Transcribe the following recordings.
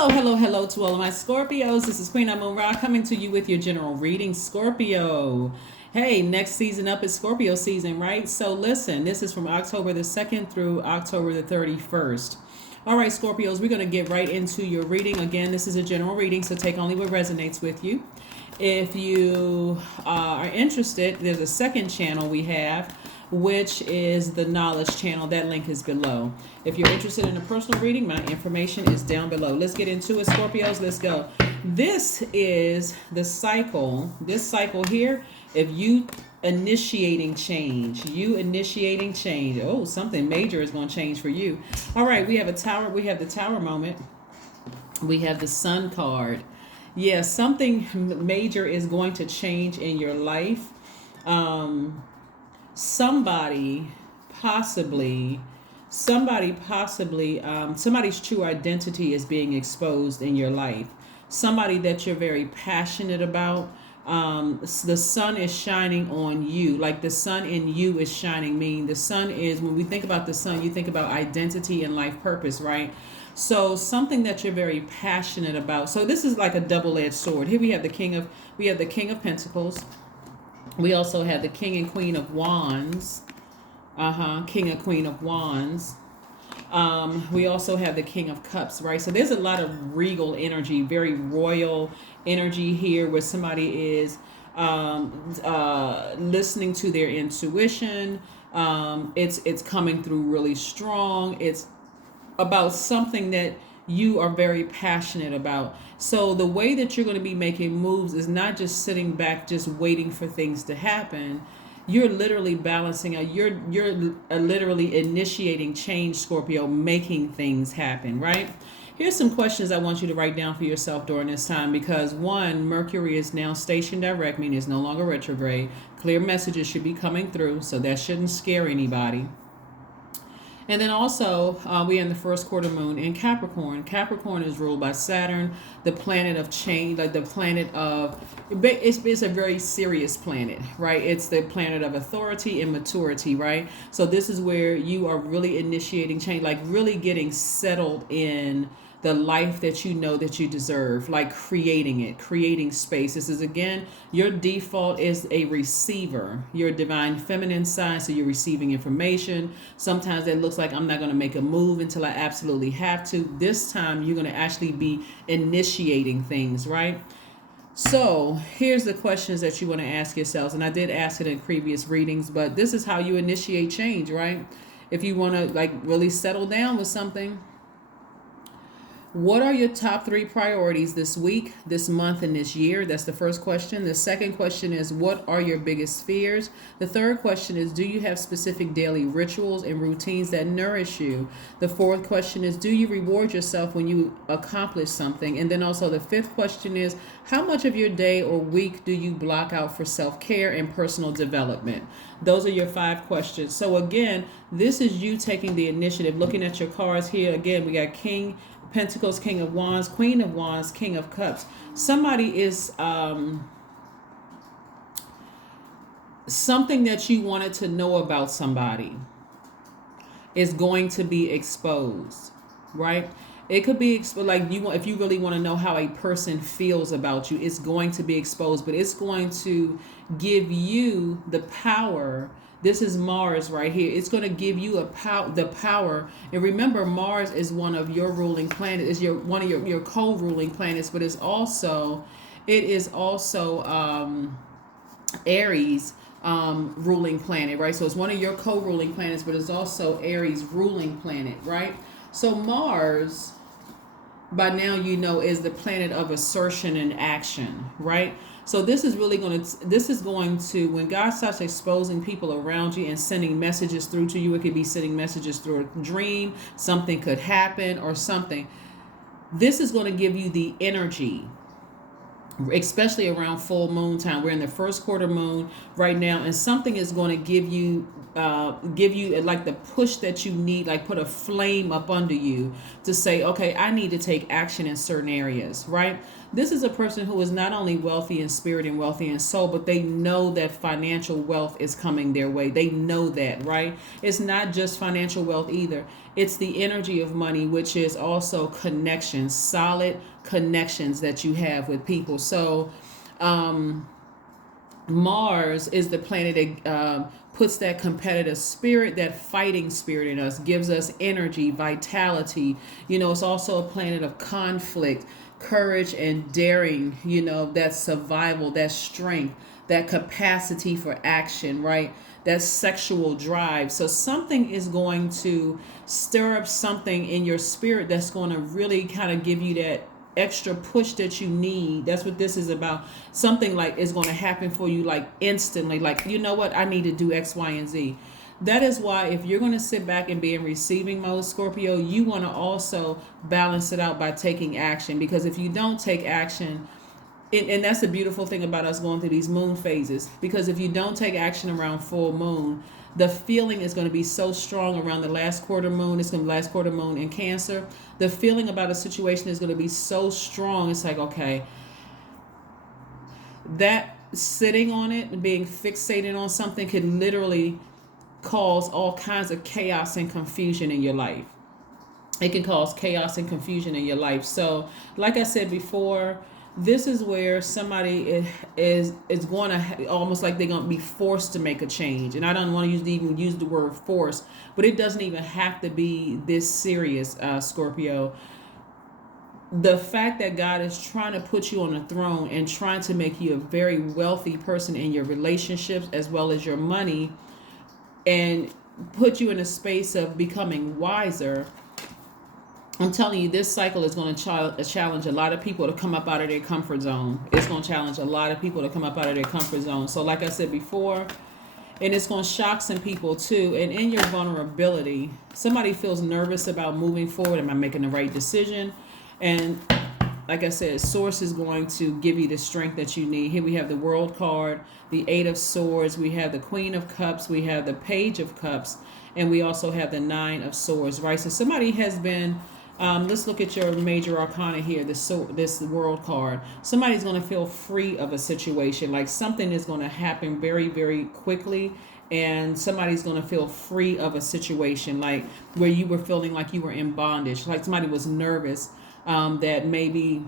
Hello to all of my Scorpios. This is Queen Amun Ra coming to you with your general reading, Scorpio. Hey, next season up is Scorpio season, right? So listen, this is from October the 2nd through October the 31st. All right, Scorpios, we're going to get right into your reading. Again, this is a general reading, so take only what resonates with you. If you are interested, there's a second channel we have, which is the knowledge channel. That link is below. If you're interested in a personal reading, my information is down below. Let's get into it, Scorpios. Let's go. This is the cycle. This cycle here, if you initiating change, oh, something major is going to change for you. All right, we have a tower. We have the tower moment. We have the sun card. Yeah, something major is going to change in your life. Somebody's true identity is being exposed in your life. Somebody that you're very passionate about. The sun is shining on you, like the sun in you is shining. Meaning the sun is, when we think about the sun, you think about identity and life purpose, right? So something that you're very passionate about. So this is like a double-edged sword. Here we have the King of Pentacles. We also have the King and Queen of Wands. King and Queen of Wands. We also have the King of Cups, right? So there's a lot of regal energy, very royal energy here, where somebody is listening to their intuition. It's coming through really strong. It's about something that you are very passionate about. So the way that you're going to be making moves is not just sitting back, just waiting for things to happen. You're literally balancing out. You're literally initiating change, Scorpio, making things happen, right? Here's some questions I want you to write down for yourself during this time, because one, Mercury is now stationed direct, meaning it's no longer retrograde. Clear messages should be coming through, so that shouldn't scare anybody. And then also, we are in the first quarter moon in Capricorn. Capricorn is ruled by Saturn, the planet of change, like the planet of, it's a very serious planet, right? It's the planet of authority and maturity, right? So this is where you are really initiating change, like really getting settled in the life that you know that you deserve, like creating space. This is, again, your default is a receiver. You're a divine feminine sign, so you're receiving information. Sometimes it looks like I'm not going to make a move until I absolutely have to. This time you're going to actually be initiating things, right? So here's the questions that you want to ask yourselves. And I did ask it in previous readings, but this is how you initiate change, right? If you want to like really settle down with something. What are your top 3 priorities this week, this month, and this year? That's the first question. The second question is, what are your biggest fears? The third question is, do you have specific daily rituals and routines that nourish you? The fourth question is, do you reward yourself when you accomplish something? And then also the fifth question is, how much of your day or week do you block out for self-care and personal development? Those are your 5 questions. So again, this is you taking the initiative. Looking at your cards here, again, we got King Pentacles, King of Wands, Queen of Wands, King of Cups. Somebody is something that you wanted to know about somebody is going to be exposed, right? It could be like if you really want to know how a person feels about you, it's going to be exposed, but it's going to give you the power. This is Mars right here. It's going to give you the power. And remember, Mars is one of your ruling planets. It's one of your co-ruling planets, but it is also Aries ruling planet, right? So it's one of your co-ruling planets, but it's also Aries ruling planet, right? So Mars, by now you know, is the planet of assertion and action, right? So this is going to, when God starts exposing people around you and sending messages through to you, it could be sending messages through a dream, something could happen or something. This is going to give you the energy especially around full moon time. We're in the first quarter moon right now, and something is going to give you like the push that you need, like put a flame up under you to say, okay, I need to take action in certain areas, right? This is a person who is not only wealthy in spirit and wealthy in soul, but they know that financial wealth is coming their way. They know that, right? It's not just financial wealth either. It's the energy of money, which is also connections, solid connections that you have with people. So, Mars is the planet that puts that competitive spirit, that fighting spirit in us, gives us energy, vitality. It's also a planet of conflict, courage, and daring. That survival, that strength, that capacity for action, right? That sexual drive. So something is going to stir up something in your spirit that's going to really kind of give you that extra push that you need. That's what this is about. Something like is going to happen for you like instantly, like, you know what, I need to do X, Y, and Z. That is why if you're going to sit back and be in receiving mode, Scorpio, you want to also balance it out by taking action. Because if you don't take action, and that's the beautiful thing about us going through these moon phases, because if you don't take action around full moon, the feeling is going to be so strong around the last quarter moon. It's going to be last quarter moon in Cancer. The feeling about a situation is going to be so strong. It's like, okay, that sitting on it, being fixated on something could literally cause all kinds of chaos and confusion in your life. It can cause chaos and confusion in your life. So, like I said before, this is where somebody is going to almost like they're going to be forced to make a change. And I don't want to even use the word force, but it doesn't even have to be this serious, Scorpio. The fact that God is trying to put you on a throne and trying to make you a very wealthy person in your relationships as well as your money, and put you in a space of becoming wiser. I'm telling you, this cycle is going to challenge a lot of people to come up out of their comfort zone. It's going to challenge a lot of people to come up out of their comfort zone. So like I said before, and it's going to shock some people too. And in your vulnerability, somebody feels nervous about moving forward. Am I making the right decision? And like I said, Source is going to give you the strength that you need. Here we have the World card, the Eight of Swords. We have the Queen of Cups. We have the Page of Cups. And we also have the Nine of Swords, right? So somebody has been... let's look at your major arcana here, this World card. Somebody's going to feel free of a situation, like something is going to happen very, very quickly, and somebody's going to feel free of a situation, like where you were feeling like you were in bondage, like somebody was nervous that maybe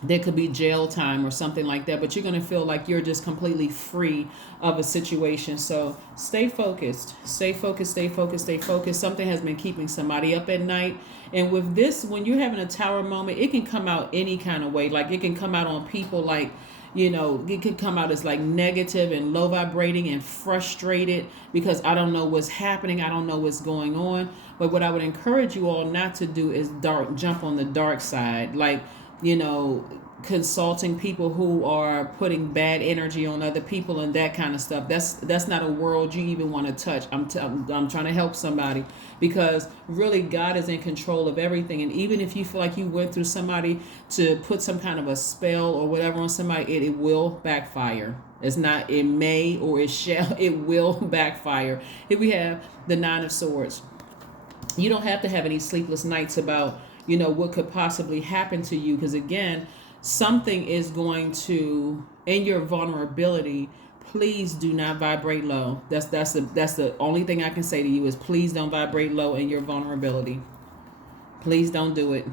there could be jail time or something like that, but you're going to feel like you're just completely free of a situation. So stay focused, stay focused, stay focused, stay focused. Something has been keeping somebody up at night. And with this, when you're having a tower moment, it can come out any kind of way. Like it can come out on people like, it could come out as like negative and low vibrating and frustrated because I don't know what's happening. I don't know what's going on. But what I would encourage you all not to do is jump on the dark side. Like, consulting people who are putting bad energy on other people and that kind of stuff. That's not a world you even want to touch. I'm trying to help somebody, because really God is in control of everything. And even if you feel like you went through somebody to put some kind of a spell or whatever on somebody, it will backfire. It's not, it may or it shall, it will backfire. Here we have the Nine of Swords. You don't have to have any sleepless nights about what could possibly happen to you, because again, something is going to, in your vulnerability, please do not vibrate low. That's the only thing I can say to you is please don't vibrate low in your vulnerability. Please don't do it.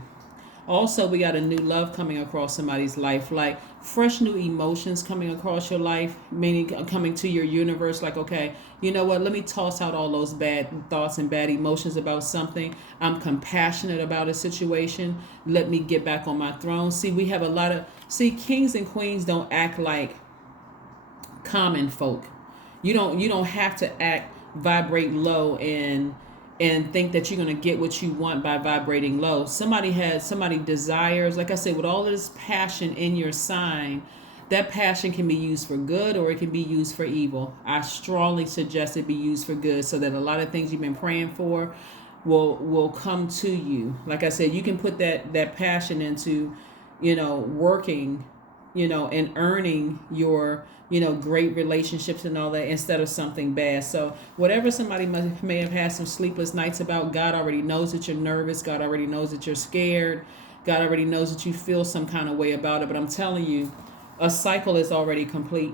Also, we got a new love coming across somebody's life, like fresh new emotions coming across your life, meaning coming to your universe. Like, okay, you know what? Let me toss out all those bad thoughts and bad emotions about something. I'm compassionate about a situation. Let me get back on my throne. See, we have a lot of, kings and queens don't act like common folk. You don't have to vibrate low and think that you're going to get what you want by vibrating low. Somebody desires, like I said, with all of this passion in your sign, that passion can be used for good or it can be used for evil. I strongly suggest it be used for good, so that a lot of things you've been praying for will come to you. Like I said, you can put that passion into, working and earning your, great relationships and all that instead of something bad. So whatever somebody may have had some sleepless nights about, God already knows that you're nervous. God already knows that you're scared. God already knows that you feel some kind of way about it. But I'm telling you, a cycle is already complete.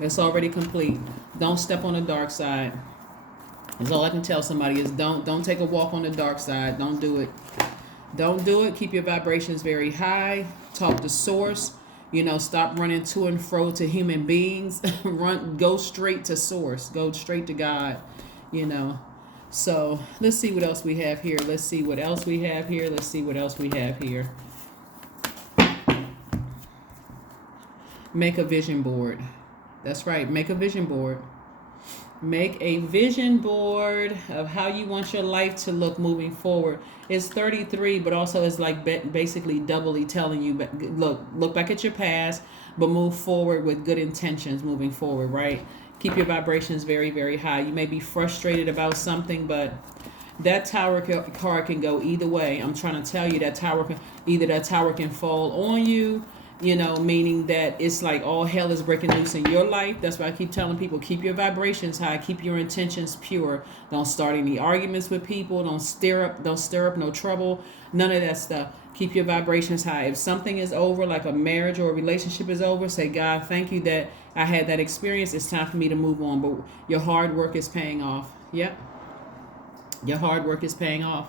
It's already complete. Don't step on the dark side. That's all I can tell somebody is don't take a walk on the dark side. Don't do it. Don't do it. Keep your vibrations very high. Talk to source. Stop running to and fro to human beings. Go straight to source. Go straight to God. So let's see what else we have here. Let's see what else we have here. Let's see what else we have here. Make a vision board. That's right. Make a vision board. Make a vision board of how you want your life to look moving forward. It's 33, but also it's like basically doubly telling you, look back at your past, but move forward with good intentions moving forward, right? Keep your vibrations very, very high. You may be frustrated about something, but that tower card can go either way. I'm trying to tell you that that tower can fall on you, meaning that it's like all hell is breaking loose in your life. That's why I keep telling people, keep your vibrations high, keep your intentions pure. Don't start any arguments with people. Don't stir up no trouble. None of that stuff. Keep your vibrations high. If something is over, like a marriage or a relationship is over, say, God, thank you that I had that experience. It's time for me to move on. But your hard work is paying off. Yep. Your hard work is paying off.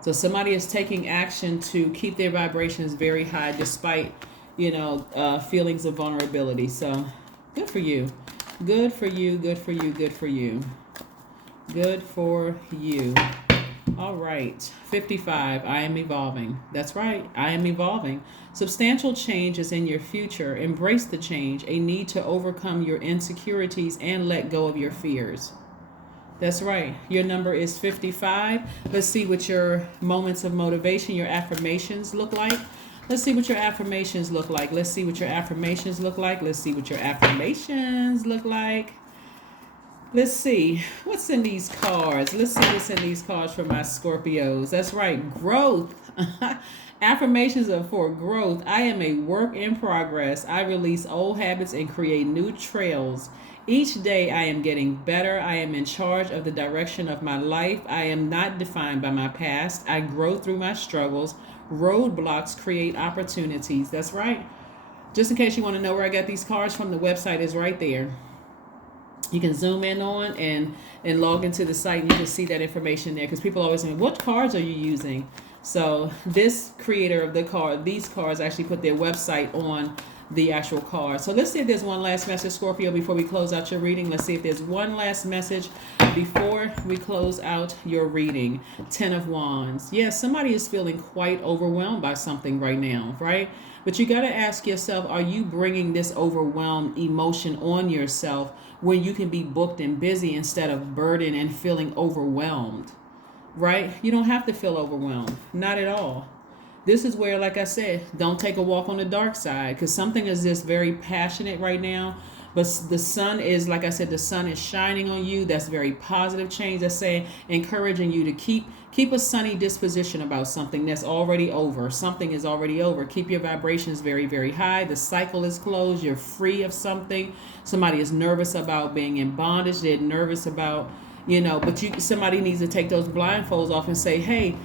So somebody is taking action to keep their vibrations very high despite feelings of vulnerability. So good for you. Good for you. Good for you. Good for you. Good for you. All right. 55. I am evolving. That's right. I am evolving. Substantial change is in your future. Embrace the change. A need to overcome your insecurities and let go of your fears. That's right. Your number is 55. Let's see what your moments of motivation, your affirmations look like. Let's see what your affirmations look like. Let's see what your affirmations look like. Let's see what your affirmations look like. Let's see what's in these cards. Let's see what's in these cards for my Scorpios. That's right. Growth. Affirmations are for growth. I am a work in progress. I release old habits and create new trails. Each day I am getting better. I am in charge of the direction of my life. I am not defined by my past. I grow through my struggles. Roadblocks create opportunities. That's right. Just in case you want to know where I got these cards from, the website is right there. You can zoom in on and log into the site and you can see that information there, because people always say, what cards are you using? So this creator of these cards actually put their website on the actual card. So let's see if there's one last message, Scorpio, before we close out your reading. Let's see if there's one last message before we close out your reading. 10 of Wands. Yes, somebody is feeling quite overwhelmed by something right now, right? But you got to ask yourself, are you bringing this overwhelmed emotion on yourself when you can be booked and busy instead of burdened and feeling overwhelmed, right? You don't have to feel overwhelmed. Not at all. This is where, like I said, don't take a walk on the dark side, because something is just very passionate right now. But the sun is, like I said, the sun is shining on you. That's very positive change. That's saying, encouraging you to keep a sunny disposition about something that's already over. Something is already over. Keep your vibrations very, very high. The cycle is closed. You're free of something. Somebody is nervous about being in bondage. They're nervous about, but somebody needs to take those blindfolds off and say, hey,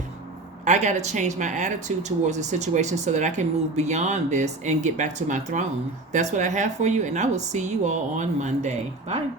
I got to change my attitude towards the situation so that I can move beyond this and get back to my throne. That's what I have for you, and I will see you all on Monday. Bye.